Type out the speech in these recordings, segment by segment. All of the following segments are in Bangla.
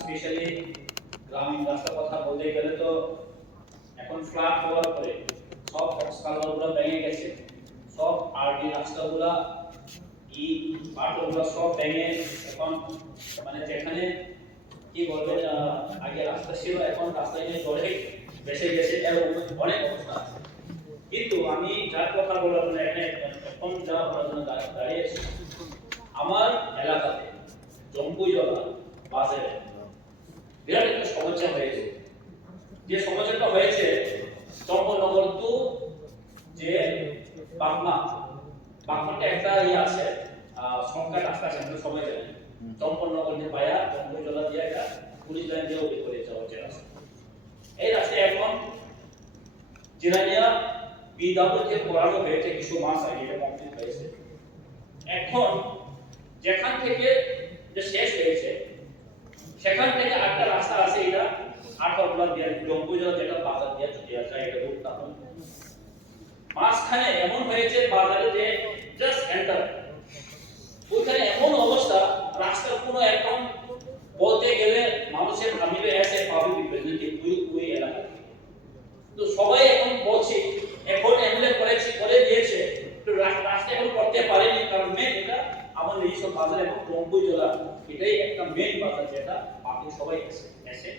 স্পেশালি গ্রামীণ রাস্তার কথা বলতে গেলে তো এখন ফ্লাড হওয়ার পরে সব রাস্তাগুলো ভেঙে গেছে, সব আরডি রাস্তাগুলা পাটগুলো সব ভেঙে এখন মানে যেখানে কি বলবেন আগে রাস্তা ছিল এখন রাস্তায় নিয়ে জলে ভেসে গেছে, এরকম অনেক অবস্থা আছে। কিন্তু আমি যার কথা বলার জন্য এখন যা বলার জন্য দাঁড়িয়েছি, আমার এলাকাতে জম্পুজলা বাজারে বিরাট একটা সমস্যা হয়েছে। যে সমস্যাটা হয়েছে চম্পনগর টু যে বাগমাটা একটা আছে সংখ্যা রাস্তা আছে, আমরা সবাই জানি চম্পনগর দিয়ে পায়া জম্পুজলা দিয়ে একটা পুলিশ লাইন দিয়ে উঠে করে যাওয়া হচ্ছে রাস্তা। এই রাস্তায় এখন জিরানিয়া বিডব্লিউ তে করানো হয়েছে কিছু মাস আগে, এটা কমপ্লিট হয়েছে। এখন যেখান থেকে যে শেষ হয়েছে সেখান থেকে একটা রাস্তা আছে, এটা আটকলা দিয়ে জম্পুজলা যেটা বাজার দিয়ে চলে আসে, এটা রুট তখন মাঝখানে এমন হয়েছে বাজারে যে জাস্ট এন্টার ওইখানে এমন অবস্থা রাস্তার কোনো একদম বলতে গেলে মানুষের ভাবিবে এসে পাবলিক রিপ্রেজেন্টেটিভ ওই এলাকা তো সবাই এখন বলছে এখন এমএলএ করে দিয়েছে তো রাস্তা এখন করতে পারেনি, কারণ মেন এটা আমাদের এই সব বাজার এবং জম্পুজলা এটাই একটা মেন বাজার যেটা পাবলিক সবাই এসে।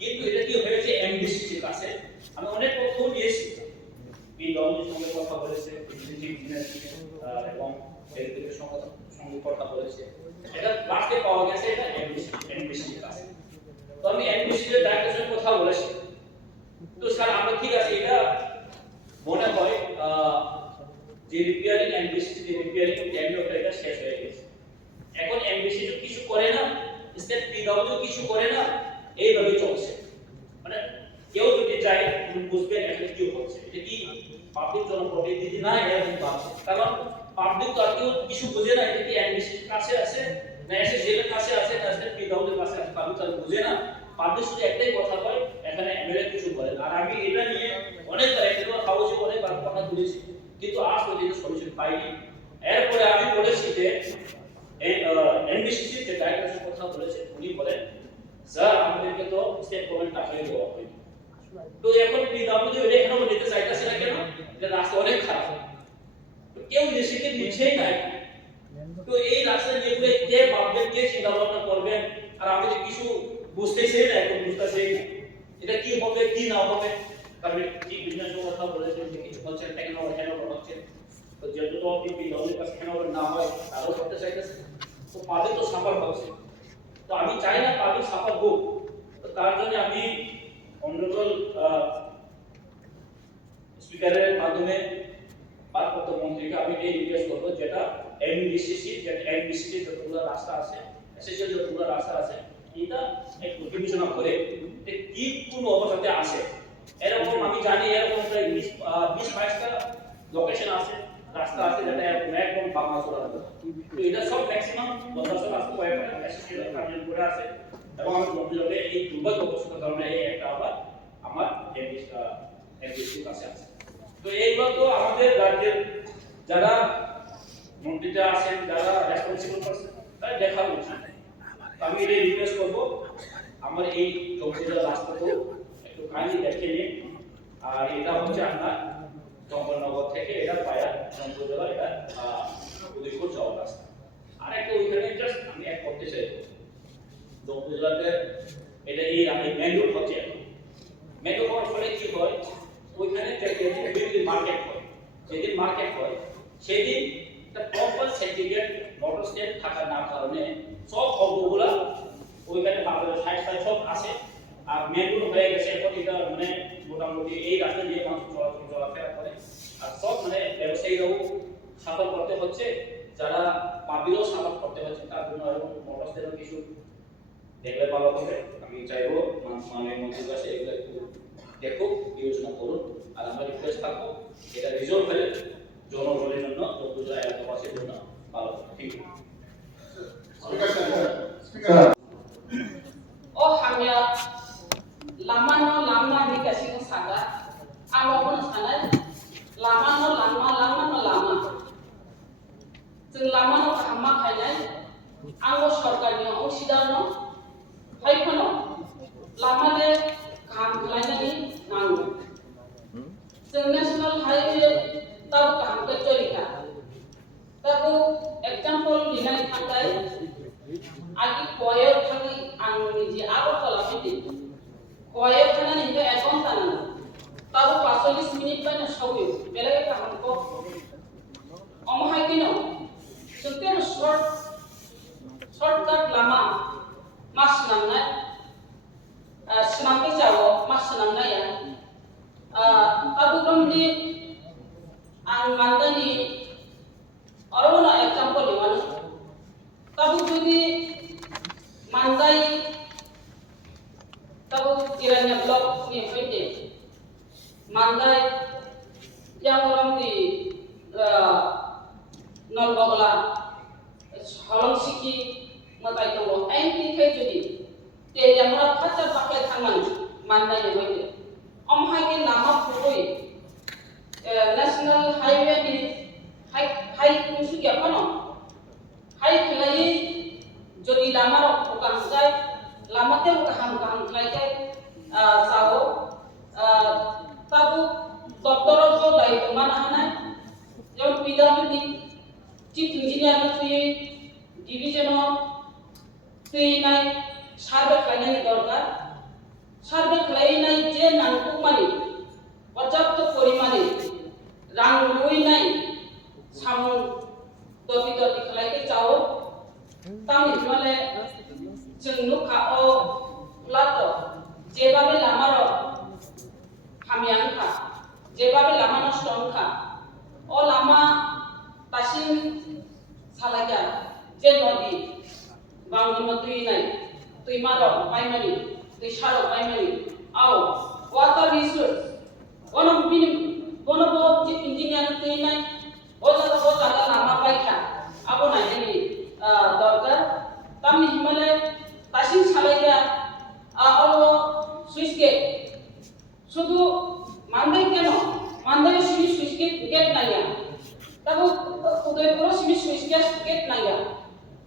কিন্তু এটা কি হয়েছে এমডিসির কাছে আমি অনেক তথ্য দিয়েছি, বিডব্লিউর সঙ্গে কথা বলেছে, এবং এলপির সঙ্গে কথা বলেছে, এটা লাস্টে পাওয়া গেছে এটা এমডিসির কাছে। তো আমি এমডিসির ডাইরেক্টরের কথা বলেছি, তো স্যার আমরা ঠিক আছে এটা মনে হয় যে রিপেয়ারিং এমডিসি যে রিপেয়ারিং টেন্ডারটা এটা শেষ হয়ে গেছে। এখন এমডিসি তো কিছু করে না, স্টেট পিডব্লিউ কিছু করে না, এইভাবে চলছে। মানে কেউ যদি চায় বুঝবেন এখানে কি হচ্ছে, এটা কি পাবলিক জনপ্রতিনিধি না এরকম ভাবছে, কারণ পাবলিক তো আর কেউ কিছু বুঝে না এটা কি এমডিসির কাছে আছে না এসএসএল এর কাছে আছে না স্টেট পিডব্লিউ এর কাছে আছে, পাবলিক তো বুঝে না। পাবলিক শুধু একটাই কথা কয় এখানে এমএলএ কিছু বলে। আর আমি এটা নিয়ে অনেকবার একবার হাউসে অনেকবার কথা বলেছি, কিন্তু আজ পর্যন্ত সলিউশন পাইনি। এরপরে আমি বলেছি যে এনবিসিসি যে ডাইরেক্টরের কথা বলেছে উনি বলেন স্যার আমাদেরকে তো স্টেট গভর্নমেন্ট টাকাই দেওয়া হয়, তো এখন পিডব্লিউ এটা কেন নিতে চাইতেছে না, কেন এটা রাস্তা অনেক খারাপ, তো কেউ দেশকে নিচ্ছেই না। তো এই রাস্তা নিয়ে কে ভাববেন, কে চিন্তা ভাবনা করবেন, আর আমি তো কিছু বুঝতেছি না, এখন বুঝতেছি না এটা কি হবে কি না হবে। কারণ কি বিজনেস কথা বলেছে যে কিছু হচ্ছে টেকনোলজি হ্যান্ডওভার হচ্ছে, তো যেহেতু তো পিডব্লিউ কাছে হ্যান্ডওভার না হয় তারাও করতে চাইতেছে, তো পাবলিক তো সাফার হচ্ছে। তো আমি চাই না পাবলিক সাফার হোক, তো তার জন্য আমি অনারেবল স্পিকারের মাধ্যমে ভারপ্রাপ্ত মন্ত্রীকে আমি এই রিকোয়েস্ট করবো যেটা এমডিসিসি যতগুলো রাস্তা আছে এসএসএল যতগুলো রাস্তা আছে এটা একটু বিবেচনা করে কি কোন অবস্থাতে আছে। এরকম আমি জানি এরকম প্রায় 20-22টা লোকেশন আছে, রাস্তা আছে যেটা একদম বাংলাচোরা, তো এটা সব ম্যাক্সিমাম 10 রাস্তা কয়েকটা এসএসএল এর কার্যক্রম করে আছে। এবং আমি জম্পুজলাতে এই দুর্ভাগ্য অবস্থার কারণে এই একটা আবার আমার এমডিসির কাছে আছে। তো এইগুলো তো আমাদের রাজ্যের যারা মন্ত্রীরা আছেন, যারা রেসপন্সিবল পারসন, তারা দেখা উচিত। আমি এটাই রিকোয়েস্ট করবো আমার এই জম্পুজলা রাস্তাটা একটু কাইন্ডলি দেখে নিন। আর এটা হচ্ছে আপনার জঙ্গলনগর থেকে এটা পায়া জম্পুজলা এটা উদয়পুর যাওয়ার রাস্তা। আর একটা ওইখানে জাস্ট আমি এক করতে চাই জম্পুজলাতে এটা এই আমি মেন রোড হচ্ছে, এখন মেন রোড হওয়ার ফলে কি হয় ওইখানে যেদিন মার্কেট হয়, যেদিন মার্কেট হয় সেদিন একটা প্রপার সেন্টিগ্রেড মোটর স্ট্যান্ড থাকার না কারণে সব অটোগুলা ওইখানে বাজারের সাইড সব আসে। আর মেন রোড হয়ে গেছে এখন এটা মানে মোটামুটি এই রাস্তা দিয়ে মানুষ চলাফেরা করে, আর সব মানে ব্যবসায়ীরাও সাফার করতে হচ্ছে, যারা পাবলিকও সাফার করতে হচ্ছে, তার জন্য এরকম মোটর স্ট্যান্ডের কিছু দেখলে ভালো হবে। আমি চাইবো মাননীয় মন্ত্রীর কাছে এগুলো একটু দেখুক, বিবেচনা করুন। আর আমরা রিকোয়েস্ট থাকবো এটা রিজলভ হলে জনগণের জন্য জম্পুজলা এলাকাবাসীর জন্য ভালো হবে। ঠিক ও হামিয়া Lamano লামনা ni kasino saga awa pun sana lamano lama जों लामानो हामा खायनाय आंगो सरकारनि औसिदानो हायफोनो लामाले काम खालामनायनि नांगौ जों नेशनेल हाईवे ताव काम के चलिका ताबो एग्जांपल दिनाय थांबाय आगि कयर थांनि आं निजे आगरतला फैदि कयर थांनानै निफ्राय 1 घन्टा नांगौ ताबो 45 मिनिट बायना सौयो बेलेग कामखौ अमहायकिनो सुतेर शॉर्टकट लामा मास नांनाय सिनांके जावो मास नांनाया ताबो दंदि आं मानदानि अरवना एग्जांपल दिवानो ताबो जुदि मानदाय ताबो जिरायना ब्लक नि फैदे मानदाय यावरंदि नलबगला हलंसिकी मताय दङ एनपि जुदि ते यामरा फाचा पाके थांमान मानदाय होयदे अमहायके लामा फुरै नेशनल हाईवे नि हाई कुसुगिया फनो हाई खलाई जदि लामा उकांसाय लामाते उकाहां खलायखाय सागो ताबु डॉक्टर जो दायित्व माना हानाय जो पीडब्ल्यूडी चीफ इंजीनियर थुयै डिविजन थुयनाय सार्वे खालायनायनि दरकार सार्वे खालायनाय जे नांगौमानि पर्याप्त परिमाणे रां लुयनाय सामु दति खालायके जाओ तानि माने जों नुखाओ प्लाट जेबाबे लामार खामियानखा जेबाबे लामा नष्टंखा ओ लामा तासिम सालाया जे नदी बांगन तुयनाय तुयमार पाइमानि दैसार पाइमानि आव water resource one of chief engineer तुयनाय ओ जागा लामा पाइखा आबो नायनायनि दरकार तामनि हिमालय तासिम सालाया आरो सुइस गेट शुद्ध मानदाय केन मानदाय सिमी सुइस गेट नाया तब उदयपुर सिमी सुइस गेट नाया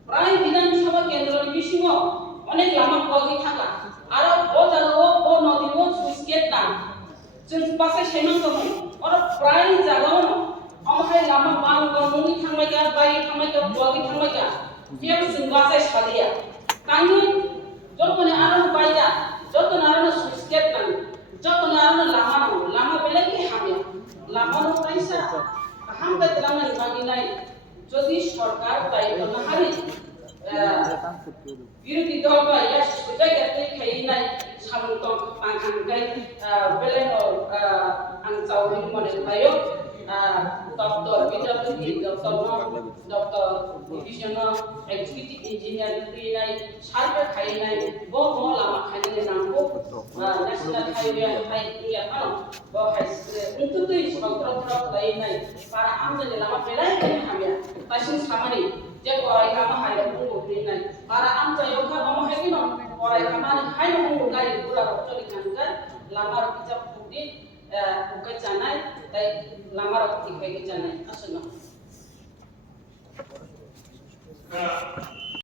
प्राय विधानसभा केंद्र बिसिङाव अनेक लामा गगि थाका आरो ओ जागाव ओ नदीव सुइस गेट ना जों पासे सेनांगौमोन आरो प्राय जागावनो अमहाय लामा बांगमुनि थांबायगा बाय थांबायगा गगि थांबायगा बेयाव जों पासे सालिया कानि जतने आरो बायदा जतने आरो सुइस गेट नांगौ जतने आरो लामा बेलेग हामिया लामा नो पैसा हाम बेतलांनानै बागिनाय যদি সরকার দায়িত্ব না হারে বিরোধী দল বা ইয়া সুজায়গাতে খাইনাই সামন্ত আংখানগাই বেলেন আং চাউরি মনে পায়ো doctor BWD doctor division executive engineer তুইনাই সার্ভে খাইনাই বো লামা খাইনাই নামবো ন্যাশনাল হাইওয়ে হাই ইয়া পানো বো হাই untuk tuh kontrol lainnya para ambil lama pelai hamil pasien sama nih jadi orang kama hai menunggu ini para amca yoga kamu hai kino orang kama hai menunggu dari pura waktu dikankan lamar kita bukti bukan janai tapi lamar kita janai asal